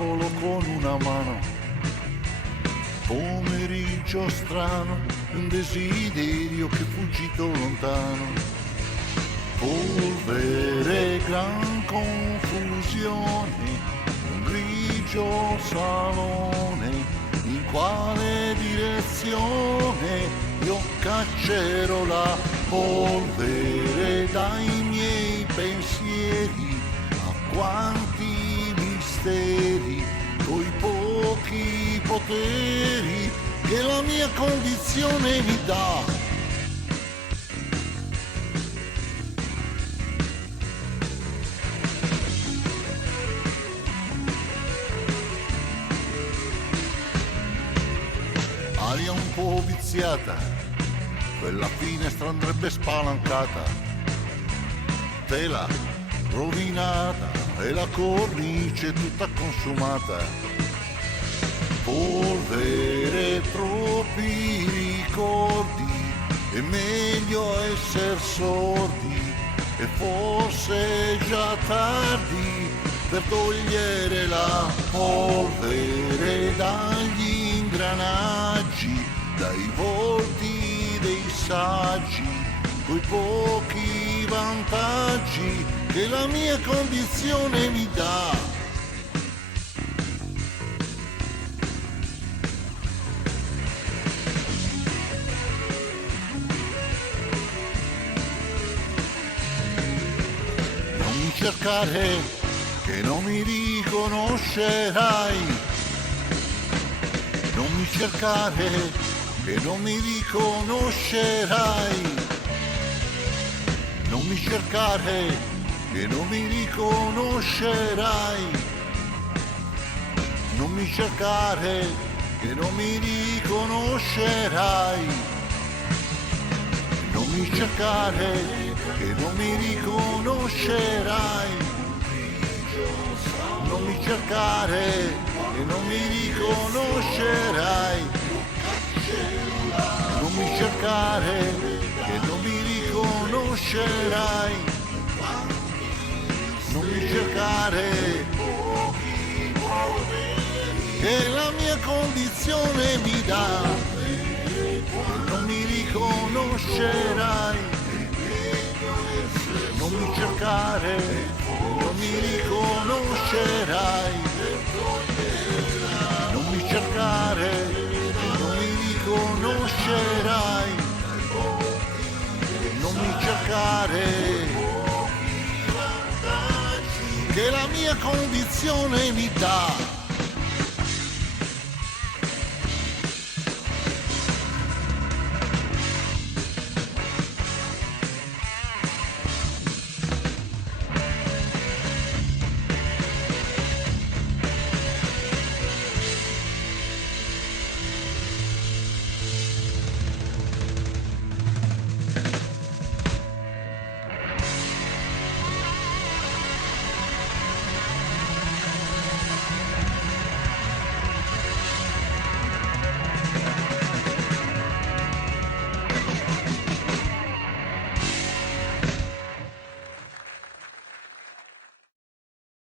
tavolo con una mano. Pomeriggio strano, un desiderio che è fuggito lontano. Polvere, gran confusione, un grigio salone, in quale direzione io caccerò la polvere dai miei pensieri, a quanti misteri, coi pochi poteri che la mia condizione mi dà. Aria un po' viziata, quella finestra andrebbe spalancata, tela rovinata e la cornice tutta consumata. Polvere, troppi ricordi, è meglio essere sordi, e forse è già tardi per togliere la polvere dagli ingranaggi, dai volti dei saggi, quei pochi vantaggi che la mia condizione mi dà. Non mi cercare che non mi riconoscerai, non mi cercare che non mi riconoscerai, non mi cercare che non mi riconoscerai, non mi cercare che non mi riconoscerai, non mi cercare che non mi riconoscerai, non mi cercare che non mi riconoscerai, non mi cercare che non mi riconoscerai, non mi cercare che la mia condizione mi dà, non mi riconoscerai, non mi cercare, non mi riconoscerai, non mi cercare, non mi riconoscerai, non mi cercare, che la mia condizione mi dà.